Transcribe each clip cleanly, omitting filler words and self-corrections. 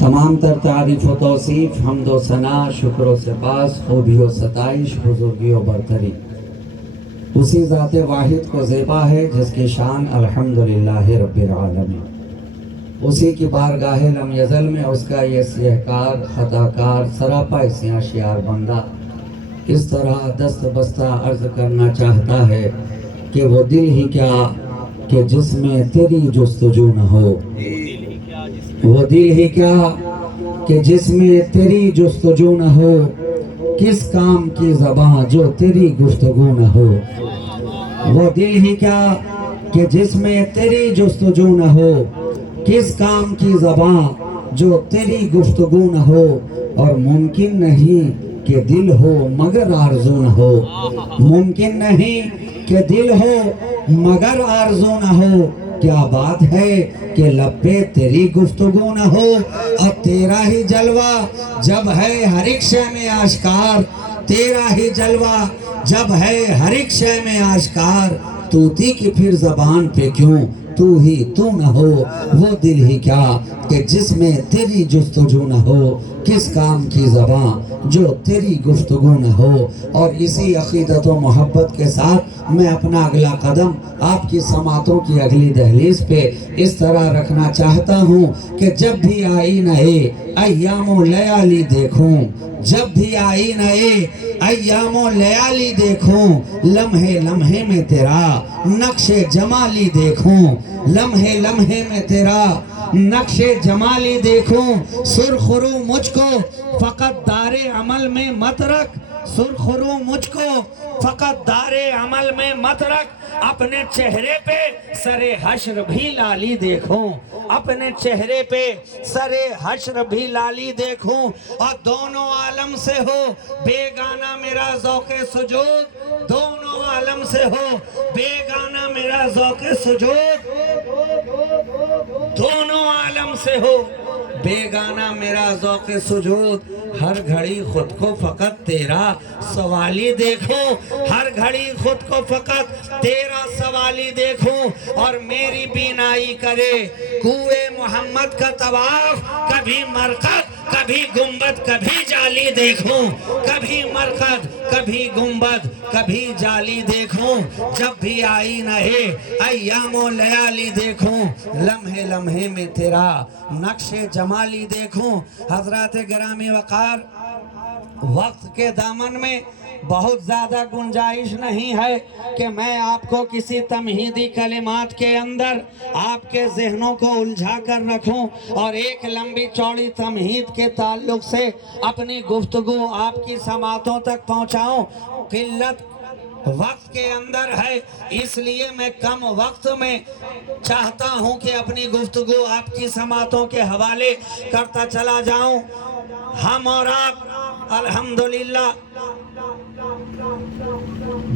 तमाम तर तारीफ़ व तौसीफ़ हम्द व सना शुक्र व सपास खूबी व सताइश बुजुर्गी व बरतरी उसी ज़ात वाहिद को ज़ेबा है जिसकी शान अल्हम्दुलिल्लाह रब्बिल आलमीन। उसी की बारगाह लम यज़ल में उसका ये सिहकार खताकार सरापा सिया शियार बंदा इस तरह दस्त बस्ता अर्ज करना चाहता है कि वो दिल ही क्या कि जिसमें तेरी जुस्तजू न हो, वो दिल ही क्या कि जिसमें तेरी जुस्तजू न हो, किस काम की ज़बां जो तेरी गुफ्तगू न हो। वो दिल ही क्या कि जिसमें तेरी जुस्तजू न हो, किस काम की ज़बां जो तेरी गुफ्तगू न हो। और मुमकिन नहीं कि दिल हो मगर आरज़ू न हो, मुमकिन नहीं कि दिल हो मगर आरज़ू न हो। क्या बात है कि लब पे तेरी गुफ्तगू न हो। और तेरा ही जलवा जब है हर एक शय में आश्कार, तेरा ही जलवा जब है हर एक शय में आश्कार, तूती की फिर जबान पे क्यों तू ही तू न हो। वो दिल ही क्या कि जिसमें तेरी जुस्तजू न हो, किस काम की ज़बां जो तेरी गुफ्तगू न हो। और इसी अक़ीदत व मोहब्बत के साथ मैं अपना अगला कदम आपकी समातों की अगली दहलीज पे इस तरह रखना चाहता हूँ कि जब भी आई नए अय्यामो लयाली देखूं, जब भी आई नए अय्यामो लयाली देखूं, लम्हे लम्हे में तेरा नक्शे जमाली देखूं, लम्हे लम्हे में तेरा नक्शे जमाली देखूं। सुरखरू मुझको फकत दारे अमल में मत रख, सुरखरू मुझको फकत दारे अमल में मत रख। अपने चेहरे पे सरे हश्र भी लाली देखूं, अपने चेहरे पे सरे हश्र भी लाली देखूं। और दोनों आलम से हो बेगाना मेरा ज़ौक़े सुजूद, दोनों आलम से हो बेगाना मेरा ज़ौक़े सुजूद, दोनों आलम से हो बेगाना मेरा ज़ौक़े सुजूद। हर घड़ी खुद को फकत तेरा सवाली देखो, हर घड़ी खुद को फकत तेरा सवाली देखो। और मेरी बीनाई करे कुए मोहम्मद का तवाफ, कभी मरकत कभी गुंबद कभी जाली देखूं, कभी मरकत कभी गुंबद कभी जाली देखूं। जब भी आई नहे अय्यामो लयाली देखूं, लम्हे लम्हे में तेरा नक्शे जमाली देखूं। हजरत गिरामी वक़ार, वक्त के दामन में बहुत ज़्यादा गुंजाइश नहीं है कि मैं आपको किसी तमहीदी कलिमात के अंदर आपके जहनों को उलझा कर रखूं और एक लंबी चौड़ी तमहीद के ताल्लुक से अपनी गुफ्तगू आपकी समातों तक पहुंचाऊं। किल्लत वक्त के अंदर है, इसलिए मैं कम वक्त में चाहता हूं कि अपनी गुफ्तगू आपकी समातों के हवाले करता चला जाऊं। हम और आप अल्हम्दुलिल्लाह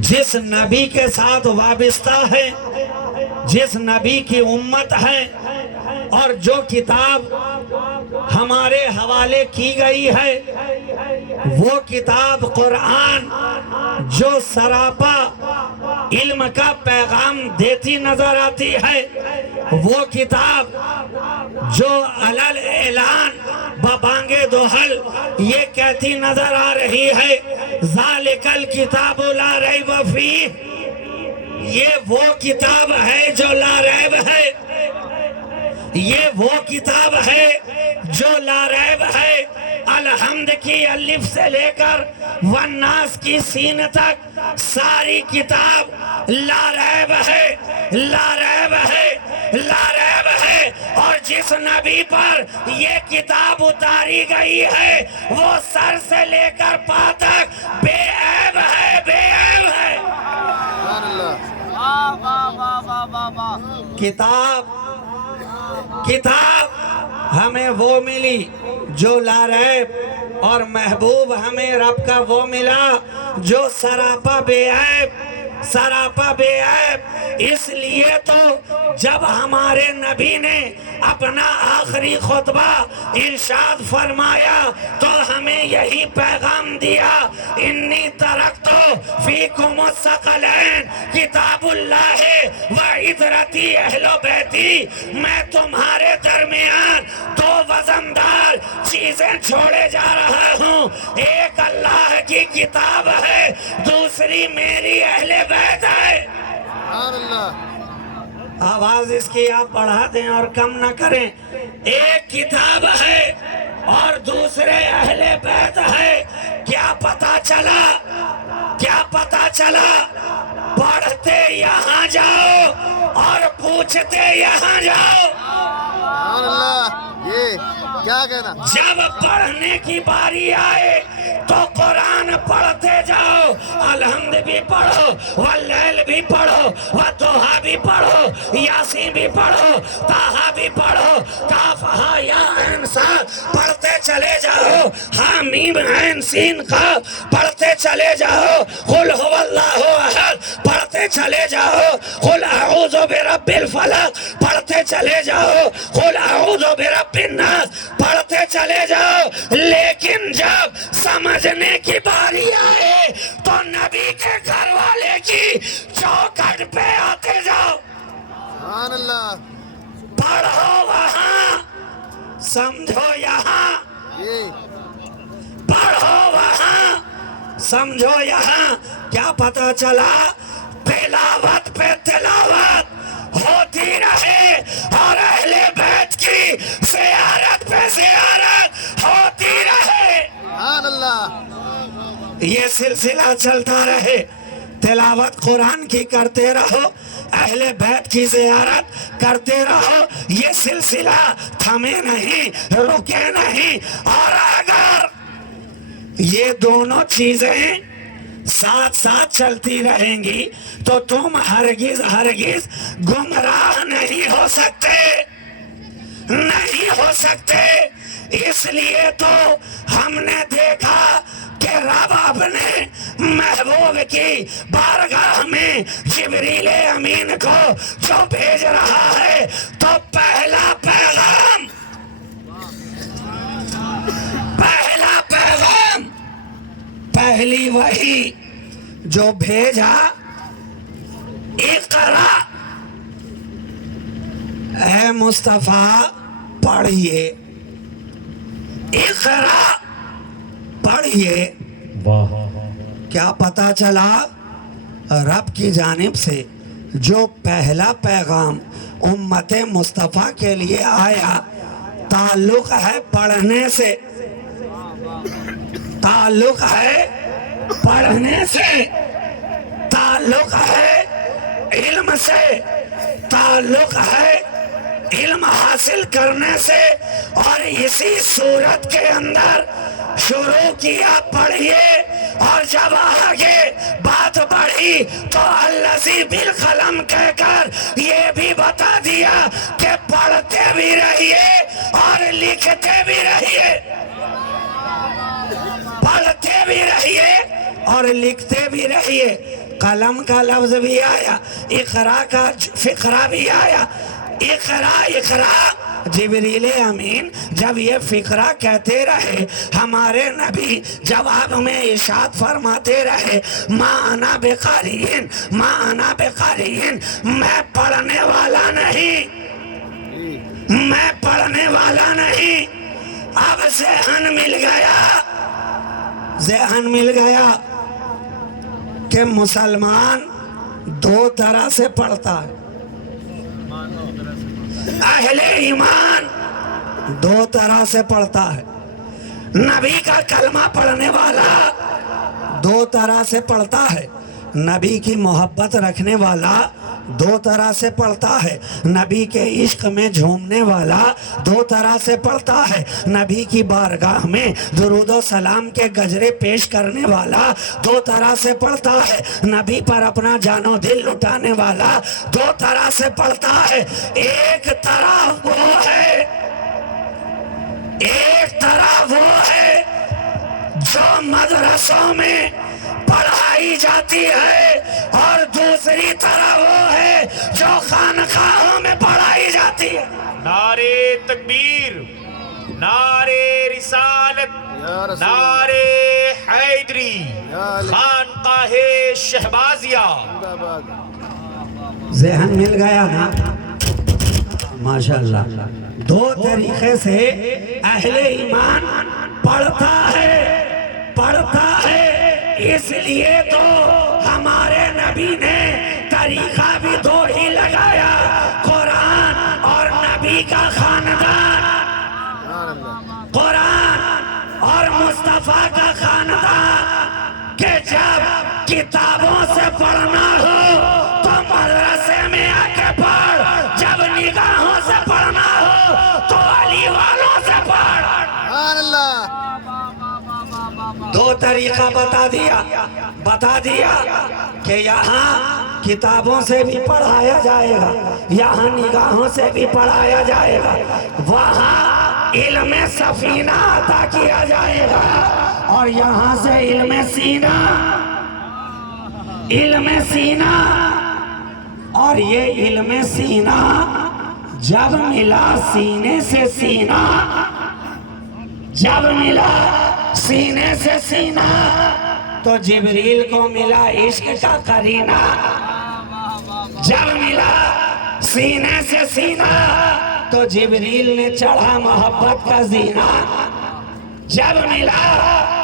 जिस नबी के साथ वाबिस्ता है, जिस नबी की उम्मत है और जो किताब हमारे हवाले की गई है, वो किताब कुरान जो सरापा इल्म का पैगाम देती नजर आती है, वो किताब जो अलल ऐलान बबांगे दोहल ये कहती नजर आ रही है, ज़ालिकल किताबु ला रैब फीह, ये वो किताब है जो ला रैब है, ये वो किताब है जो ला रैब है। अलहम्द की अलिफ से लेकर वन्नास की सीन तक सारी किताब ला रैब है, ला रैब है, ला रैब है। और जिस नबी पर ये किताब उतारी गई है वो सर से लेकर पांव तक बेऐब है, बेऐब है। किताब हमें वो मिली जो लारैब, और महबूब हमें रब का वो मिला जो सरापा बेऐब, सरापा बेऐब। इसलिए तो जब हमारे नबी ने अपना आखिरी खुतबा इरशाद फरमाया तो हमें यही पैगाम दिया, इन्नी तरक्तु फीकुम सकलैन किताबुल्लाह व इतरती अहलो बैती, मैं तुम्हारे दरमियान दो वजनदार चीजें छोड़े जा रहा हूँ। एक अल्लाह की किताब है, दूसरी मेरी अहले बैत है। आवाज इसकी आप बढ़ा दें और कम ना करें। एक किताब है और दूसरे अहले बैत है। क्या पता चला, क्या पता चला? पढ़ते यहाँ जाओ और पूछते यहाँ जाओ। ये क्या कहना? जब पढ़ने की बारी आए तो कुरान पढ़ते जाओ। अलहम्द भी पढ़ो, वल्लैल भी पढ़ो, वद्दुहा भी पढ़ो, यासीन भी पढ़ो, ताहा भी पढ़ो, काफ हा या ऐन सा पढ़ते चले जाओ। हामीम ऐन सीन का पढ़ते चले जाओ। कुल हुवल्लाहु अहद पढ़ते चले जाओ। कुल अऊज़ु बिरब्बिल फलक पढ़ते चले जाओ। कुल अऊज़ु बिरब्बिन नास पढ़ते चले जाओ। लेकिन जब समझने की बारी आए तो नबी के घर वाले की चौखट पे आते जाओ। पढ़ो वहाँ, समझो यहाँ। पढ़ो वहाँ, समझो यहाँ। क्या पता चला? तिलावत पे तिलावत होती रहे और अहले बैत की ज़ियारत पे ज़ियारत होती रहे। ये सिलसिला चलता रहे। तिलावत कुरान की करते रहो, अहले बैत की ज़ियारत करते रहो। ये सिलसिला थमे नहीं, रुके नहीं। और अगर ये दोनों चीजें साथ साथ चलती रहेंगी तो तुम हरगिज हरगिज गुमराह नहीं हो सकते, नहीं हो सकते। इसलिए तो हमने देखा कि रब अपने महबूब की बारगाह में जिब्रील अमीन को जो भेज रहा है, तो पहला पैगाम, पहला पैगाम, पहली वही जो भेजा, इक़रा ऐ मुस्तफा पढ़िए, इक़रा पढ़िए। क्या पता चला? रब की जानिब से जो पहला पैगाम उम्मत मुस्तफ़ा के लिए आया, ताल्लुक है पढ़ने से, ताल्लुक है पढ़ने से, ताल्लुक है इल्म से, ताल्लुक है इल्म हासिल करने से। और इसी सूरत के अंदर शुरू किया पढ़िए, और जब आगे बात बढ़ी तो अल्लज़ी बिल कलम कहकर ये भी बता दिया कि पढ़ते भी रहिए और लिखते भी रहिए, पढ़ते भी रहिए और लिखते भी रहिए। कलम का लफ्ज भी आया, इक़रा का फ़िक़रा भी आया। इक़रा इक़रा जिब्रील अमीन जब ये फ़िक़रा कहते रहे, हमारे नबी जवाब में इरशाद फरमाते रहे, माँ अना बेक़ारिइन, माँ अना बेक़ारिइन, मैं पढ़ने वाला नहीं, मैं पढ़ने वाला नहीं। अब ज़हन मिल गया, ज़हन मिल गया कि मुसलमान दो तरह से पढ़ता है। अहले ईमान दो तरह से पढ़ता है। नबी का कलमा पढ़ने वाला दो तरह से पढ़ता है। नबी की मोहब्बत रखने वाला दो तरह से पढ़ता है। नबी के इश्क में झूमने वाला दो तरह से पढ़ता है। नबी की बारगाह में दुरूद व सलाम के गजरे पेश करने वाला दो तरह से पढ़ता है। नबी पर अपना जानो दिल लुटाने वाला दो तरह से पढ़ता है। एक तरह वो है, एक तरह वो है जो मदरसों में पढ़ाई जाती है, और दूसरी तरह वो है जो खानकाहों में पढ़ाई जाती है। नारे तकबीर, नारे रिसालत, नारे हैदरी, खानकाहे शहबाजिया। ज़हन मिल गया ना? माशाअल्लाह। दो तरीके से अहले ईमान पढ़ता है। इसलिए तो हमारे नबी ने तरीका भी दो ही लगाया, कुरान और नबी का खानदान, कुरान और मुस्तफा का खानदान। कि जब किताबों से पढ़ना हो तो मदरसे में आके पढ़, जब निगाहों से पढ़ना हो तो अली वालों से पढ़। दो तरीका बता दिया कि यहाँ किताबों से भी पढ़ाया जाएगा, यहाँ निगाहों से भी पढ़ाया जाएगा, वहाँ इल्म सफीना अता किया जाएगा और यहाँ से इल्म सीना। और ये इल्म सीना जब मिला सीने से सीना, जब मिला सीने से सीना तो जिब्रील को मिला इश्क का करीना। जब मिला सीने से सीना तो जिब्रील ने चढ़ा मोहब्बत का जीना। जब मिला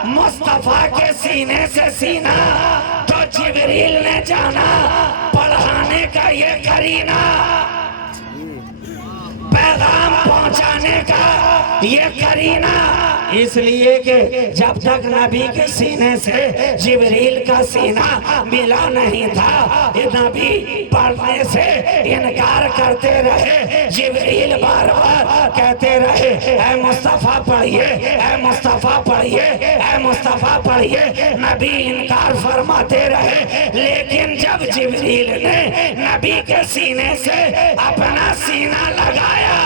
मुस्तफा के सीने से सीना तो जिब्रील ने जाना पढ़ाने का ये करीना, पैगाम पहुंचाने का ये करीना। इसलिए कि जब तक नबी के सीने से जिब्रील का सीना मिला नहीं था, नबी पढ़ने से इनकार करते रहे। जिब्रील बार बार कहते रहे, ऐ मुस्तफा पढ़िए, ऐ मुस्तफा पढ़िए, ऐ मुस्तफा पढ़िए। नबी इनकार फरमाते रहे। लेकिन जब जिब्रील ने नबी के सीने से अपना सीना लगाया,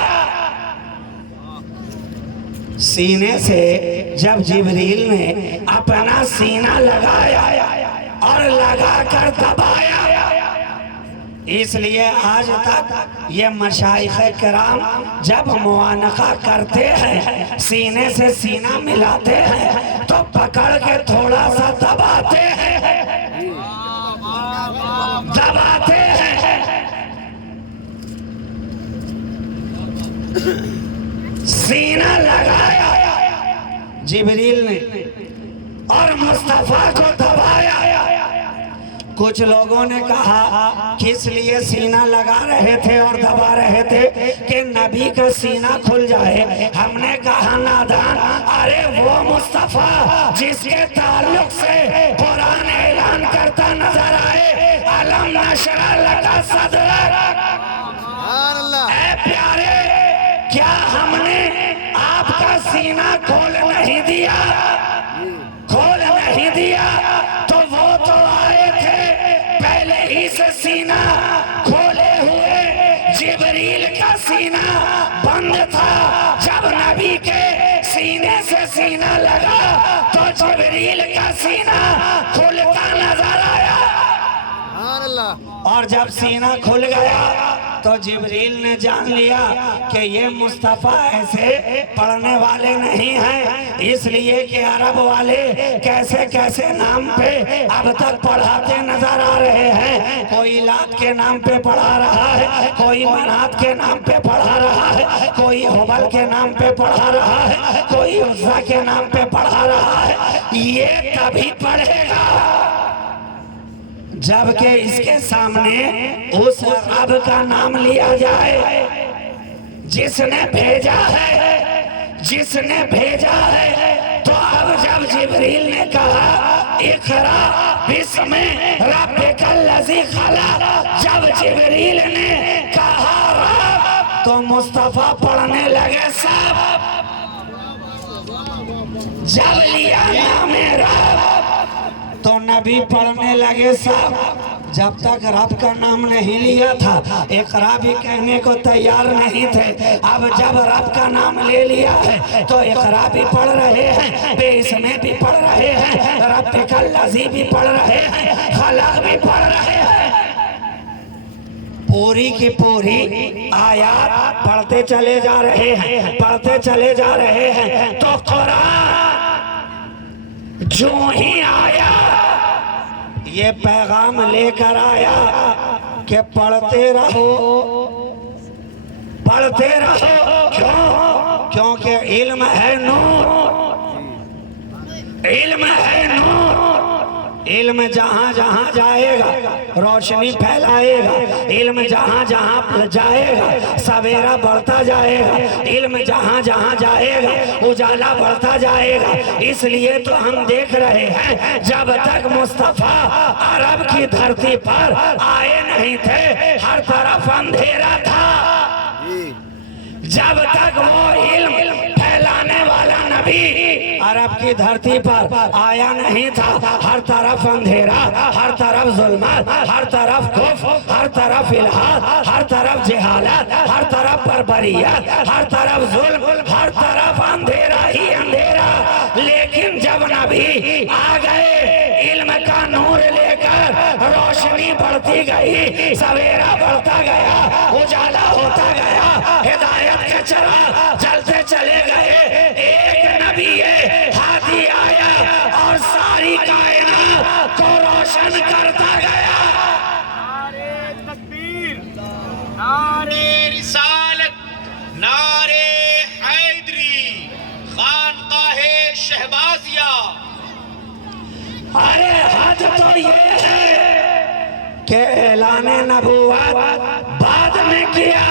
सीने से जब जिब्रील ने अपना सीना लगाया और लगाकर दबाया, इसलिए आज तक ये मशाइख़े किराम जब मुआनका करते हैं, सीने से सीना मिलाते हैं तो पकड़ के थोड़ा सा दबाते हैं। सीना लगाया जिब्रील ने और मुस्तफा को दबाया। कुछ लोगों ने कहा किस लिए सीना लगा रहे थे और दबा रहे थे कि नबी का सीना खुल जाए। हमने कहा नादान, अरे वो मुस्तफा जिसके ताल्लुक से कुरान ऐलान करता नजर आए, अलम नशरह लका सदरक। ऐ प्यारे, क्या हमने आपका सीना खोल नहीं दिया? खोल नहीं दिया तो वो तो आए थे पहले ही से सीना खोले हुए। जिब्रील का सीना बंद था, जब नबी के सीने से सीना लगा तो जिब्रील का सीना खुलता नजर आया। और जब सीना खुल गया तो जिब्रील ने जान लिया कि ये मुस्तफ़ा ऐसे पढ़ने वाले नहीं हैं, इसलिए कि अरब वाले कैसे कैसे नाम पे अब तक पढ़ाते नजर आ रहे हैं। कोई लात के नाम पे पढ़ा रहा है, कोई मनात के नाम पे पढ़ा रहा है, कोई हुबल के नाम पे पढ़ा रहा है, कोई उज़्ज़ा के नाम पे पढ़ा रहा है। ये तभी पढ़ेगा जबकि इसके सामने उस रब का नाम लिया जाए जिसने भेजा है, जिसने भेजा है। तो अब जब जिब्रील ने कहा इक़रा बिस्मि रब्बिकल लज़ी खलक़, जब जिब्रील ने कहा रब तो मुस्तफ़ा पढ़ने लगे सब। जब लिया नाम रब तो नबी पढ़ने लगे सब। जब तक रब का नाम नहीं लिया था इक़रा भी कहने को तैयार नहीं थे। अब जब रब का नाम ले लिया है तो इक़रा भी पढ़ रहे हैं, बिस्मि भी पढ़ रहे हैं, रब्बिकल लज़ी भी पढ़ रहे हैं, खलक़ भी पढ़ रहे हैं। पूरी की पूरी आयात पढ़ते चले जा रहे हैं, पढ़ते चले जा रहे हैं। तो कुरान जो ही आया ये पैगाम लेकर आया कि पढ़ते रहो, पढ़ते रहो। क्यों? क्योंकि इल्म है नूर, इल्म है नूर। इल्म जहाँ जहाँ जाएगा रोशनी फैलाएगा, इल्म जहाँ जहाँ जाएगा सवेरा बढ़ता जाएगा, इल्म जहाँ जहाँ जाएगा उजाला बढ़ता जाएगा। इसलिए तो हम देख रहे हैं जब तक मुस्तफा अरब की धरती पर आए नहीं थे हर तरफ अंधेरा था। जब तक वो इल्म फैलाने वाला नबी अरब की धरती पर आया नहीं था हर तरफ अंधेरा, हर तरफ जुल्मत, हर तरफ कुफ्र, हर तरफ इल्हाद, हर तरफ जहालत, हर तरफ बर्बरियत, हर तरफ जुल्म, हर तरफ अंधेरा ही अंधेरा। लेकिन जब नबी आ गए इल्म का नूर लेकर रोशनी बढ़ती गई, सवेरा बढ़ता गया, उजाला होता गया, हिदायत के चिराग जलते चले गए। एक नबी हाथी आया और सारी कायनात को रोशन करता गया। नारे तकबीर, नारे रिसालत, नारे हैदरी, खानकाहे शहबाजिया। अरे हद तो ये है कि ऐलाने नबूवत बाद में किया,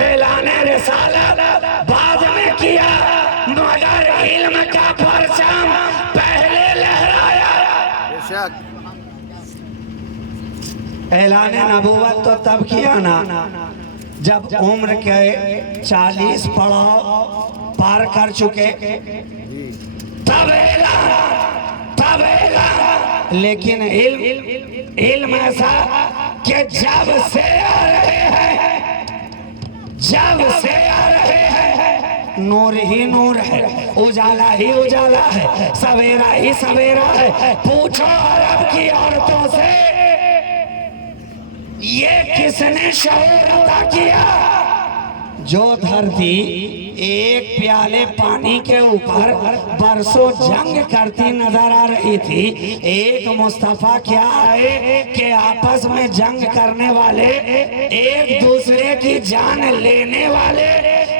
ऐलाने रिसालत बाद में किया, मगर इल्म का परचम पहले लहराया। ऐलाने नबूवत तो तब किया ना जब उम्र के 40 पड़ाव पार कर चुके, तब ऐलान। लेकिन इल्म ऐसा कि जब से आ रहे हैं, जब से आ रहे हैं, नूर ही नूर है, उजाला ही उजाला है, सवेरा ही सवेरा है। पूछो अरब की औरतों से ये किसने शऊर अता किया? जो धरती एक प्याले पानी के ऊपर बरसों जंग करती नजर आ रही थी, एक मुस्तफा क्या आए कि आपस में जंग करने वाले, एक दूसरे की जान लेने वाले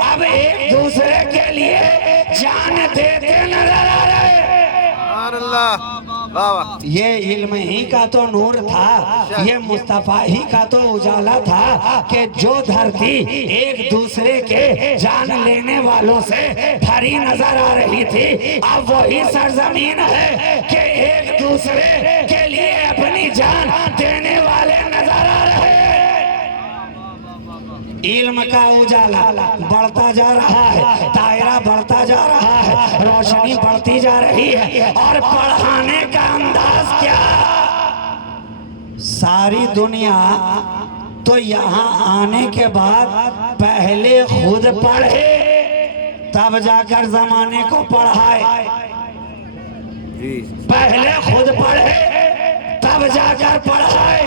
अब एक दूसरे के लिए जान देते नजर आ रहे। ये इल्म ही का तो नूर था, ये मुस्तफा ही का तो उजाला था कि जो धरती एक दूसरे के जान लेने वालों से भरी नजर आ रही थी, अब वही सरजमीन है कि एक दूसरे के लिए अपनी जान देने वाले नजर आ रहे। इल्म का उजाला बढ़ता जा रहा है, दायरा बढ़ता जा रहा है, रोशनी बढ़ती जा रही है। और पढ़ाने का अंदाज क्या? सारी दुनिया तो यहाँ आने के बाद पहले खुद पढ़े तब जाकर जमाने को पढ़ाए, पहले खुद पढ़े तब जाकर पढ़ाए।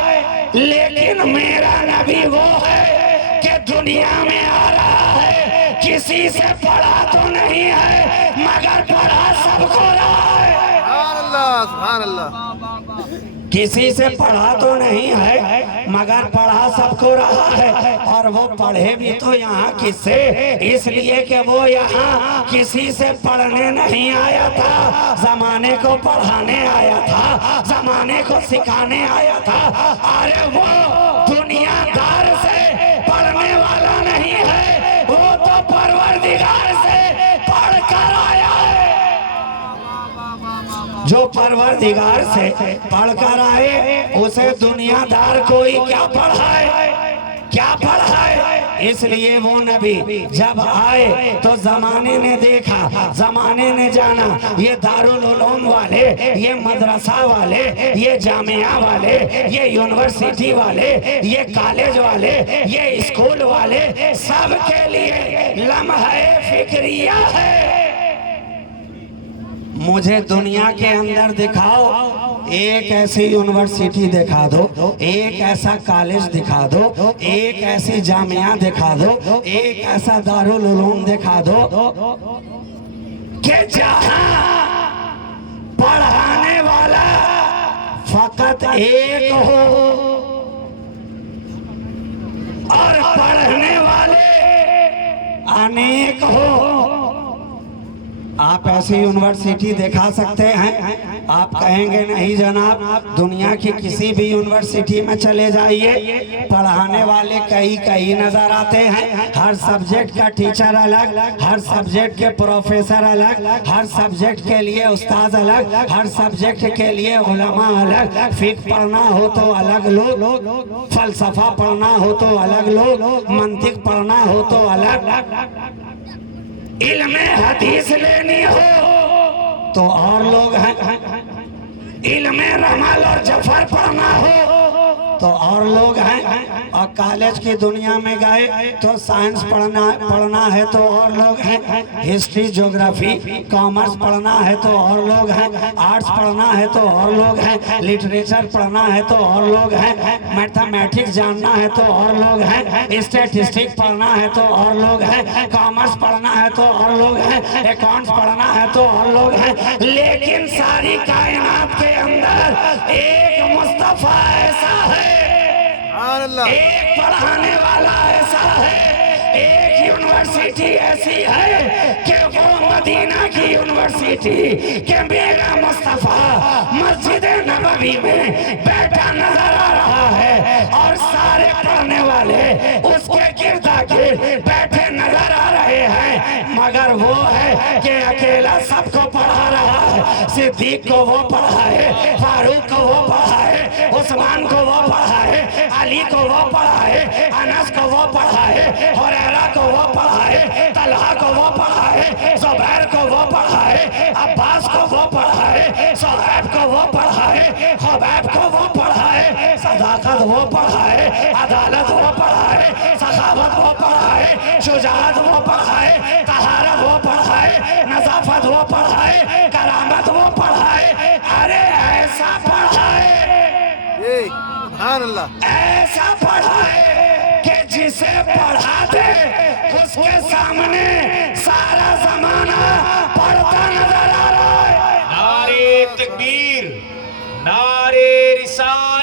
लेकिन मेरा नबी वो है कि दुनिया में आ रहा है, किसी से पढ़ा तो नहीं है मगर पढ़ा सबको रहा है। सुभान अल्लाह। किसी से पढ़ा तो नहीं है मगर पढ़ा सबको रहा है। और वो पढ़े भी तो यहाँ किससे? इसलिए कि वो यहाँ किसी से पढ़ने नहीं आया था, जमाने को पढ़ाने आया था, जमाने को सिखाने आया था। अरे वो दुनियादार से पढ़ने वाला नहीं है, वो तो परवरदिगार से पढ़ कर आया है। जो परवरदिगार से पढ़कर आए उसे दुनियादार कोई क्या पढ़ाए, क्या पढ़ाए? इसलिए वो नबी जब आए तो जमाने ने देखा, जमाने ने जाना, ये दारुल उलूम वाले, ये मदरसा वाले, ये जामिया वाले, ये यूनिवर्सिटी वाले, ये कॉलेज वाले, ये स्कूल वाले, सब के लिए लम्हे फिक्रिया है। मुझे दुनिया के अंदर दिखाओ, एक ऐसी यूनिवर्सिटी दिखा दो, एक ऐसा कॉलेज दिखा दो, एक ऐसी जामिया दिखा दो, एक ऐसा दारुल उलूम दिखा दो कि जहां पढ़ाने वाला फकत एक हो और पढ़ने वाले अनेक हो। आप ऐसी यूनिवर्सिटी दिखा सकते हैं? आप कहेंगे नहीं जनाब, दुनिया की किसी भी यूनिवर्सिटी में चले जाइए, पढ़ाने वाले कई नजर आते हैं। हर सब्जेक्ट का टीचर अलग, हर सब्जेक्ट के प्रोफेसर अलग, हर सब्जेक्ट के लिए उस्ताद अलग, हर सब्जेक्ट के लिए उलमा अलग। फिक पढ़ना हो तो अलग लोग, फलसफा पढ़ना हो तो अलग लोग, मंतिक पढ़ना हो तो अलग, इल्म हदीस लेनी हो तो और लोग हैं, इल्म रमल और जफर पढ़ना हो तो और लोग हैं, और कॉलेज की दुनिया में गए तो साइंस पढ़ना है तो और लोग हैं, हिस्ट्री ज्योग्राफी कॉमर्स पढ़ना है तो और लोग हैं, आर्ट्स पढ़ना है तो और लोग हैं, लिटरेचर पढ़ना है तो और लोग हैं, मैथमेटिक्स जानना है तो और लोग हैं, स्टैटिस्टिक्स पढ़ना है तो और लोग हैं, कॉमर्स पढ़ना है तो और लोग हैं, अकाउंट्स पढ़ना है तो और लोग हैं। लेकिन सारी कायनात के अंदर एक मुस्तफा ऐसा है, एक पढ़ाने वाला ऐसा है, एक यूनिवर्सिटी ऐसी है कि वो मदीना की यूनिवर्सिटी के मेरा मुस्तफा मस्जिद नबवी में बैठा नजर आ रहा है और सारे पढ़ने वाले उसके गिरदा गिर्द बैठे नजर आ रहे हैं, मगर वो है कि अकेला सबको पढ़ा रहा है। सिद्दीक को वो पढ़ाए, फारूक को वो पढ़ाए, उस्मान को वो पढ़ाए, अली को वो पढ़ाए, अनस को वो पढ़ाए, हुरैरा को वो पढ़ाए, तलहा को वो पढ़ाए, जुबैर को वो पढ़ाए, अब्बास को वो पढ़ाए, सुहैब को वो पढ़ाए, खुबैब को वो पढ़ाए, सदाकत वो पढ़ाए, अदालत वो पढ़ाए, सखावत वो पढ़ाए, शुजाअत वो पढ़ाए, तहारत वो पढ़ाए, नज़ाफत वो पढ़ाए, करामत वो पढ़ाए। अरे ऐसा पढ़ाए, ऐसा पढ़ाए कि जिसे पढ़ा दे उसके सामने सारा जमाना पढ़ता नजर आ रहा है। नारे तकबीर, नारे रिसालत।